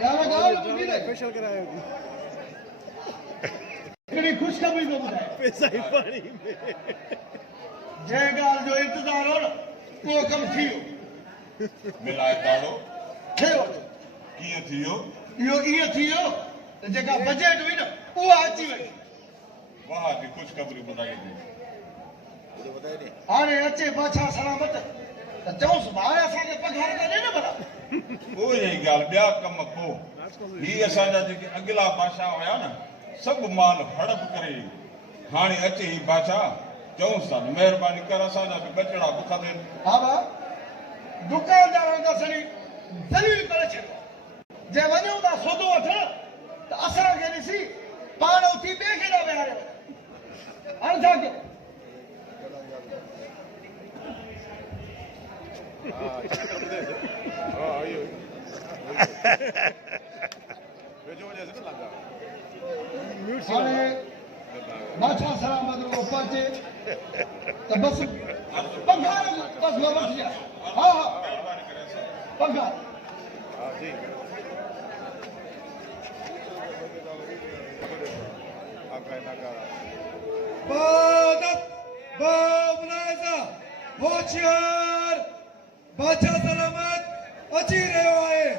यार गाल की दे स्पेशल करायो थी हिकिड़ी ख़ुशख़बरी थो ॿुधाए पैसा ही पानी में जंहिं ॻाल्हि जो इंतज़ार हो न उहो कमु थी वियो मिलाए ताड़ो थियो कीअं थी वियो इहो ईअं थी वियो त जेका बजट हुई न उहा अची वई वाह जी ख़ुशख़बरी ॿुधाई थी हाणे अचे बादशाह सलामत त चऊंसि भाउ असांखे पघार त ॾे न भला उहो ई ॻाल्हि ॿिया कम पोइ ही असांजा जेके अॻिला बादशाह हुया न सभु माल हड़प करे हाणे अचे ही बादशाह चऊंसि था महिरबानी कर असांजा बि ॿचड़ा बुख थियनि हा भाउ दुकानदारनि खां सॼी दलील करे छॾियो जे वञूं था सौदो वठण त असांखे ॾिसी पाण उथी ॿिए खे न विहारे हाणे छा कयूं हाणे बादशाह सलामत को पहुचे त बसि पघार बसि मां वठी विया हा हा पघार होशियार बादशाह सलामत अची रहियो आहे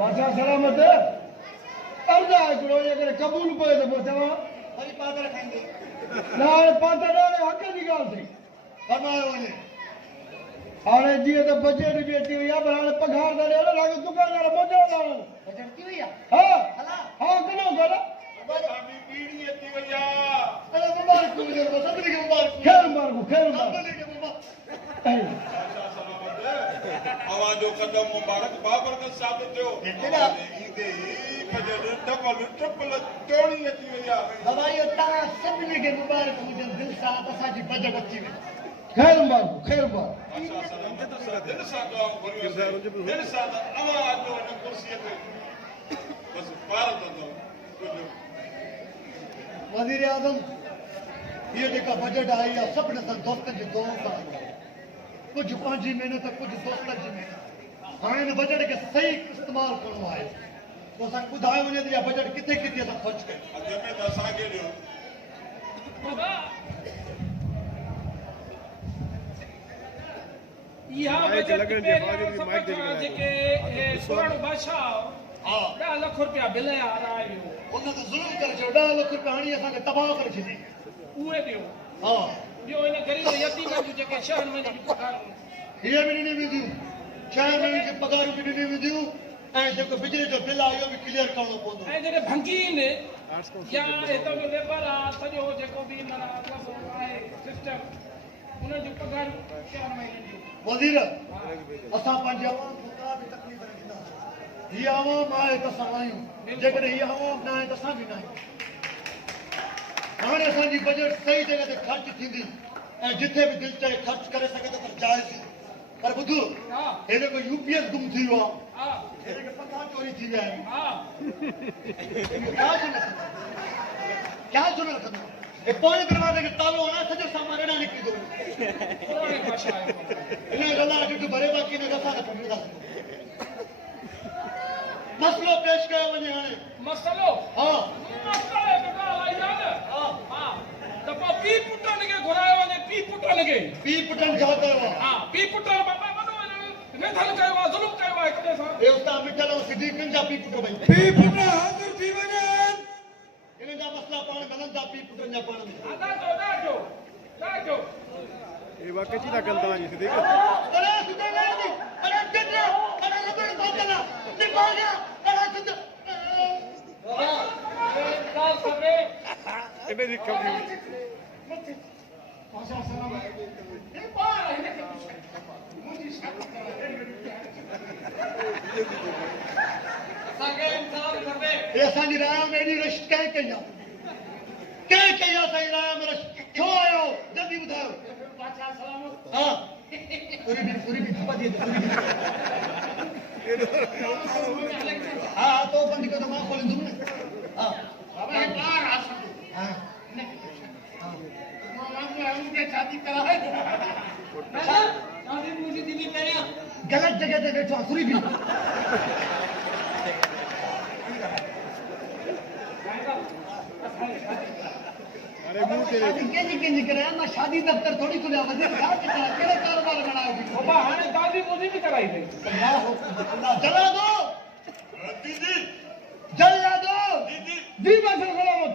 बादशाह सलामत अर्ज़ आहे हिकिड़ो जेकॾहिं क़बूल पए त पोइ चवां वरी पातल खाईंदे न हाणे पातल हक़ जी ॻाल्हि थी फरमायो वञे हाणे जीअं त बजट बि अची वई आहे पर हाणे पघार त ॾियण लाॻे दुकानदार मोजण था वञनि बजट थी वई आहे हा हा कनो कर असांजी पीढ़ी अची वई आहे अरे मुबारक हुजे सभिनी खे मुबारक खैर मुबारक खैर मुबारक अवां जो कदम मुबारक बाबरकत साबित थियो ईंदे ई बजट डबल ट्रिपल चोड़ी अची वई आहे बाबा इहो तव्हां सभिनी खे मुबारक हुजनि दिलि सां असांजी बजट अची वई खैर मुबारक खैर मुबारक दिलि सां दुआ घुरियोसीं दिलि सां त अवां अचो हिन कुर्सीअ ते बसि पार कंदो कुझु वज़ीर आज़म हीअ जेका बजट आई आहे सभिनी सां दोस्तनि जी दुआउनि सां आई आहे कुझु पंहिंजी महिनत कुझु दोस्तनि जी महिनत हाणे हिन बजट खे सही इस्तेमालु करिणो आहे पोइ असांखे ॿुधायो वञे त इहा बजट किथे किथे असां ख़र्चु कयूं अॻ में त असांखे ॾियो इहा बजट जेके सुरण बादशाह हा 10 लख रुपया बिल हलाए वियो उन ते ज़ुल्म करे छॾियो 10 लख रुपया हाणे असांखे तबाह करे छॾी उहे ॾियो हा ॿियो हिन ग़रीब यतीमनि जूं जेके 6 महीने जूं पघारूं हीअ बि ॾिनी वेंदियूं 6 महीने जी पघारूं बि ॾिनी वेंदियूं ऐं जेको बिजली जो बिल आहे इहो बि क्लियर करणो पवंदो ऐं जेके भंगी आहिनि या हितां जो लेबर आहे सॼो जेको बि माना आहे सिस्टम उन्हनि जूं पघारूं 4 महीने जूं वज़ीर असां पंहिंजे आवाम खे का बि तकलीफ़ न ॾींदासीं हीअ आवाम आहे त असां आहियूं जेकॾहिं हीअ आवाम न आहे त असां बि न आहियूं हाणे असांजी बजट सही जॻह ते ख़र्च थींदी ऐं जिथे बि दिलि चाहे ख़र्च करे सघे त पर जाइज़ पर ॿुधो हेॾे को यूपीएस गुम थी वियो आहे हेॾे के पघार चोरी थी विया आहिनि क्या छो न रखंदो हे पोएं दरवाज़े खे तालो हणा सॼो सामान हेॾां निकिरी थो वञे हिन ॻाल्हि ॾिठो भरे बाक़ी हिन असां न पकड़ींदासीं मसलो पेश कयो वञे हाणे मसलो हा मसले में ॻाल्हि आई आहे न हा त पोइ पीउ पुटनि खे घुरायो वञे पीउ पुटनि खे पीउ पुटनि छा कयो आहे हा पीउ पुटनि बाबा वॾो निधन कयो आहे ज़ुल्म कयो आहे हिक ॿिए सां हे उतां मिठल ऐं सिद्दीक़नि जा पीउ पुट भई पीउ पुट हाज़िर थी वञनि हिननि जा मसला पाण गलनि था पीउ पुटनि जा पाण में ॾाढो ये वाकई चीज़ कर दवा जी सिद्दीक़ अरे सिद्दीक़ अरे चंद्र अरे रबड़ बादल दिमाग अरे सिद्दीक़ इन्हें जी कमी बादशाह सलाम हे पार हिन खे मुंहिंजी शादी असांखे इंसाफ़ खपे ये असांजी राय में एॾी रश कंहिं कई आहे कंहिं कई आहे असांजी राय में रश छो आयो जल्दी ॿुधायो बादशाह सलामत हा पूरी भी थप्पा दिए हाँ तो बंद को तो मां खोल दूं ना हाँ बाबा हे पार आ सकते हाँ मां उनके शादी कराए शादी मुझे दिल्ली करिया गलत जगह पे बैठो पूरी भी अरे मुंह तेरे शादी केंजी करे ना शादी दफ्तर थोड़ी खुलिया वजे छा केड़े कारोबार बनाओ बाबा हाने दादी मुझे भी कराई थी अल्लाह हो अल्लाह जला दो दीदी जला दो दीदी दी बस सलामत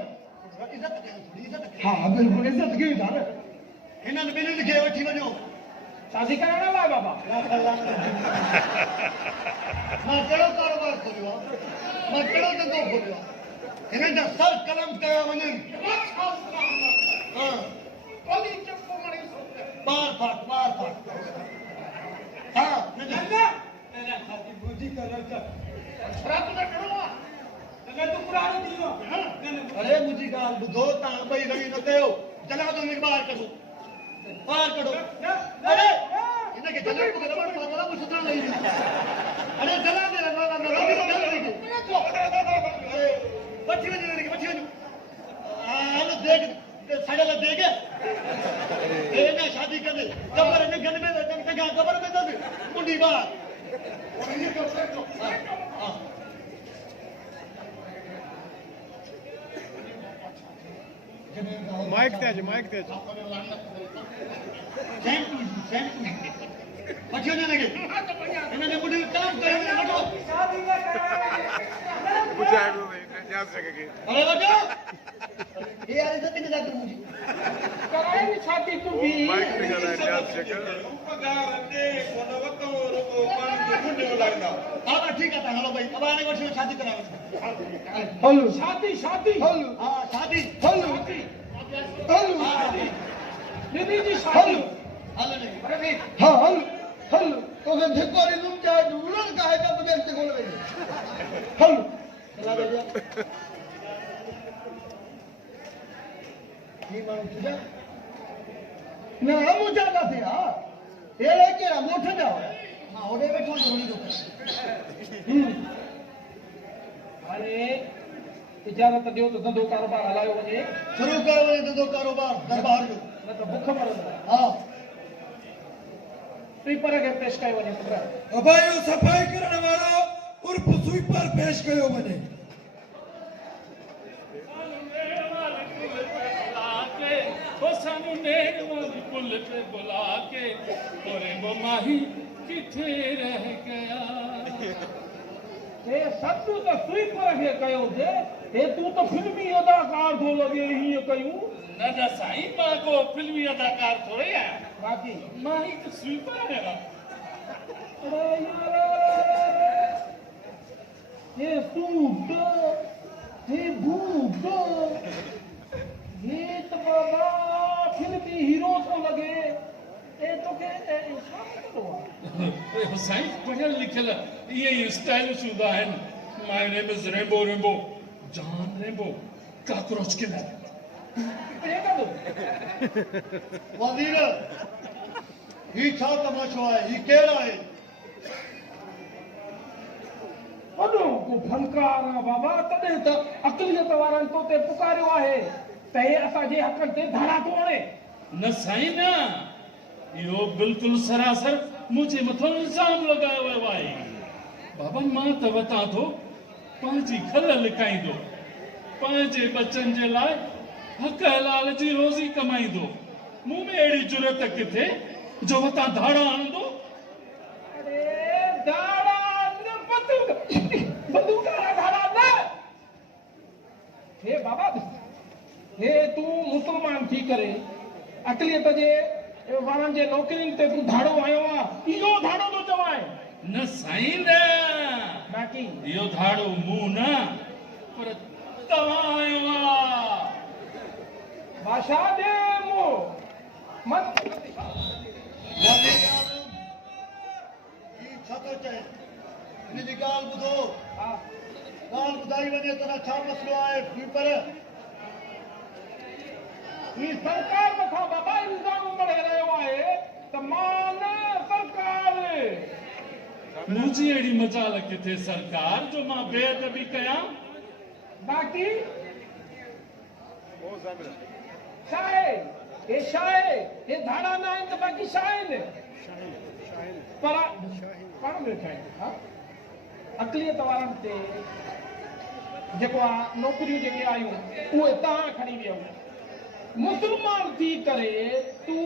इज्जत कयो थोड़ी इज्जत हां बिल्कुल इज्जत की था इन्हन बिन्हन के वठी वजो शादी कराना लाए बाबा मां केड़ो कारोबार खोलियो मां केड़ो धंधो खोलियो इन्हन जा सर कलम कया वञन हाँ कोली चप्पो मणी सोते बार फाट हाँ नंदा तेरा शादी बुद्धि कर रहा शराब ना करो मैं तो पुराना दियो अरे मुझी गाल बुधो ता भई रही न कयो जला दो मेरे बाहर करो अरे इनके जला को गड़बड़ मारा वो सुधर नहीं अरे जला दे बाबा मैं रोटी बदल नहीं बच्ची बच्ची हां देख साढ़े ला देख ए ना शादी कर ले कबर ने गन में जगह कबर में दे मुंडी बाहर हां माइक तेज बच्चियों ने लगे इन्होंने मुझे काम करे बटो अरे बटो ये यार इज्जत नहीं जाती मुझे कराएगी शादी तू भी पगार दे कोन वतो रुको पानी जो मुंड लगदा हां ठीक है हेलो भाई अब आने वर्ष में शादी करावे हेलो शादी हेलो हां शादी हेलो दीदी जी शादी हेलो नहीं अरे हां हेलो तो मैं धिक्कारी तुम क्या ढूंढन का है जब मैं खोल रही हेलो चला दे ये मानो तुझे ना हम जाता थे हां ये लेके हम उठ जाओ हां ओडे बैठो जोड़ी दो अरे इजाजत दियो तो धंधो कारोबार हलायो वञे शुरू करो ये धंधो कारोबार दरबार जो न त बुख मरंदा हां स्वीपर खे पेश कयो वञे पुत्र अबायो सफाई करण वाला उर्फ स्वीपर पेश कयो वञे माही किथे रह गया ए सब तो स्वीपर खे कयो जे ए तू तो फिल्मी अदाकार थो लगे हीअं कयूं न साईं मां को फिल्मी अदाकार थोड़ी है बाक़ी मां ही तो स्वीपर है अरे ये सूट ये बूट ये तो बाबा फिल्मी हीरो तो लगे ए तो के इंसान करो साईं पढ़ियल लिखियल ये स्टाइलिश हूंदा आहिनि my name is rainbow John rainbow cockroach killer वजीर ही छा तमाशो है ही केड़ा है वॾो को फनकार आहे बाबा तॾहिं त अक़लियत वारनि तो ते पुकारियो आहे त हे असांजे हक़नि ते धारा थो हणे न साईं न इहो बिल्कुलु सरासर मुंहिंजे मथां इल्ज़ाम लॻायो वियो आहे बाबा मां त वठां थो पंहिंजी खल लिकाईंदो पंहिंजे बचनि जे लाइ हक़ हलाल जी रोज़ी कमाईंदो मूं में अहिड़ी जुरत किथे जो वतां धाड़ा हणंदो अरे धाड़ा न बंदूक धाड़ा न हे बाबा हे तूं मुसलमान थी करे अक़लियत जे वारनि जे नौकरियुनि ते तूं धाड़ो आयो आहे इहो धाड़ो थो चवाए न साईं न बाक़ी इहो धाड़ो मूं न पर तव्हां आयो आहे बादशाह जे मत वज़ीर आज़म ही छा थो चए इन जी ॻाल्हि ॿुधो ॻाल्हि ॿुधाई वञे त न छा मसइलो आहे स्वीपर ही सरकार मथां बाबा इल्ज़ाम बढ़े रहियो आहे त मां न सरकार मुझी अड़ी मजाल किथे सरकार जो मां बेअदबी कयां बाक़ी छा आहे हे छा आहे हे धाड़ा न आहिनि त बाक़ी छा आहिनि पर पाण में वेठा आहिनि हा अक़लियत वारनि ते जेको आहे नौकरियूं जेके आयूं उहे तव्हां खणी वियो मुसलमान थी करे तूं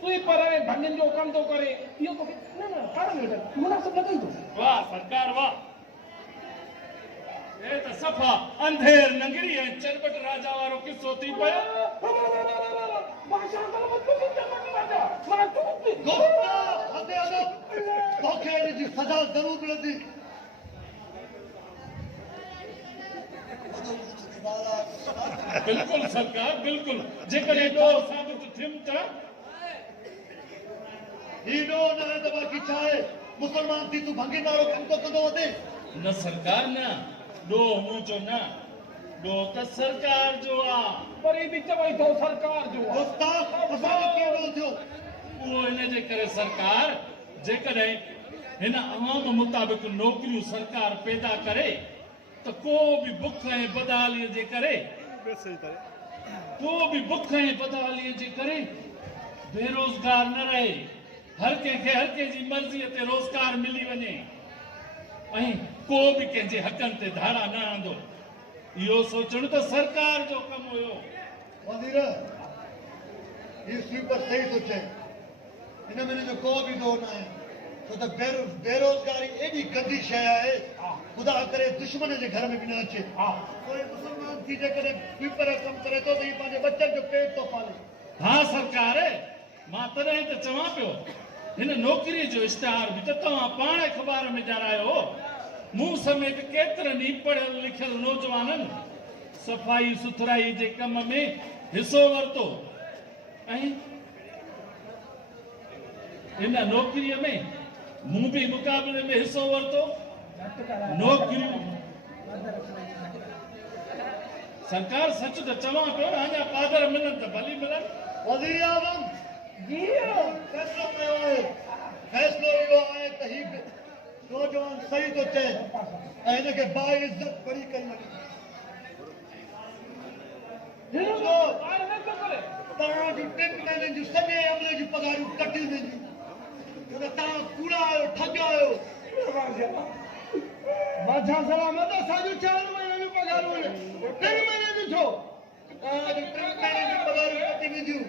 स्वीपर ऐं भंडियुनि जो कमु थो करे इहो तोखे न पाण में वेठा मुनासिब लॻे थो वाह सरकार वाह ये तो सफा अंधेर नंगरी है चरबट राजा वारो किस्सो थी पयो तोखे इन जी सज़ा ज़रूर मिलंदी बिल्कुल सरकार बिल्कुल जेकर एडो साबित थिम त ही नो न आहे त बाक़ी छा आहे मुसलमान थी तूं भंगी वारो कमु थो कंदो वञे न सरकार न डो मुझो न डो त सरकार जो आ पर ही बि चवई थो सरकार जो आहे गुस्ताख असांजो कीअं थियो वो इन जे करे सरकार जेकॾहिं हिन अवाम मुताबिक़ नौकरियूं सरकार पैदा करे त को बि बुख ऐं बदहालीअ जे करे बेरोज़गार न रहे हर कंहिंखे हर कंहिंजी मर्ज़ीअ ते रोज़गार मिली वञे ऐं को बि कंहिंजे हक़नि ते धाड़ा न आंदो इहो सोचणु त सरकार जो कमु हुयो वज़ीर ही स्वीपर सही थो चए हिन में जो को बि दो न आहे छो त बेरोज़गारी एॾी गंदी शइ आहे ख़ुदा करे दुश्मन जे घर में बि न अचे कोई मुसलमान थी जेकॾहिं स्वीपर जो कमु करे थो त ही पंहिंजे बचनि जो पेट थो पाले हा सरकार मां तॾहिं त चवां पियो हिन नौकरीअ जो इश्तिहार बि त तव्हां पाण अख़बार में ॼाणायो मूं समेत केतिरनि ई पढ़ियल लिखियल नौजवाननि सफ़ाई सुथराई जे कम में हिसो वरितो ऐं हिन नौकरीअ में मूं बि मुक़ाबले में हिसो वरितो नौकरियूं सरकार सच त चवां पियो न अञा पादर मिलनि त भली मिलनि वज़ीर आज़म जी फैसलो कयो आहे फैसलो इहो आहे त ही नौजवान सही थो चए ऐं हिनखे बाइज़त बरी कई वञे तव्हां जूं 3 महीननि जूं सॼे अमले जूं पघारूं कटी वेंदियूं छो त तव्हां कूड़ा आहियो ठग आहियो बादशाह सलामत असांजूं 4 महीननि जूं पघारूं 3 महीने जूं छो तव्हां जूं 3 महीननि जूं पघारूं कटी वेंदियूं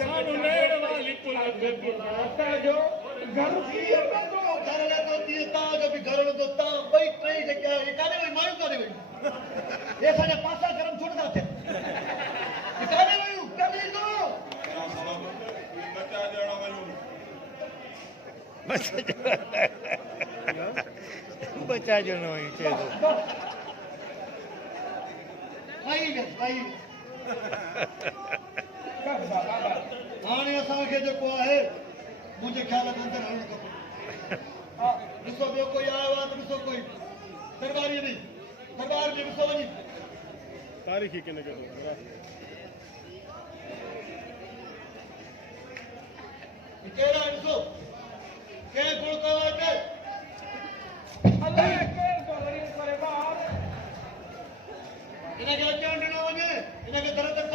सानू नेड़ वाली पुल असांजो घर कीअं कंदो घर वेंदो तीअं तव्हांजो बि घर वेंदो तव्हां ॿई टई जेके आहे हे काॾे वई मायूं काॾे वयूं हे असांजा पासा गरम छो नथा थियनि हे काॾे वयूं कॾहिं ईंदो बचा ॾियण वयूं बचा जो न हुई चए थो वई हाणे असांखे जेको आहे मुंहिंजे ख़्याल में अंदरि हलणु खपे ॾिसो ॿियो कोई आयो आहे त ॾिसो कोई दरबारीअ में दरबार में ॾिसो वञी तारीख़ी किन के केरु आहे ॾिसो कंहिं गुण कयो आहे हिते अलाए केरु थो वरी करे ॿार हिनखे अचणु ॾिनो वञे हिनखे दर दर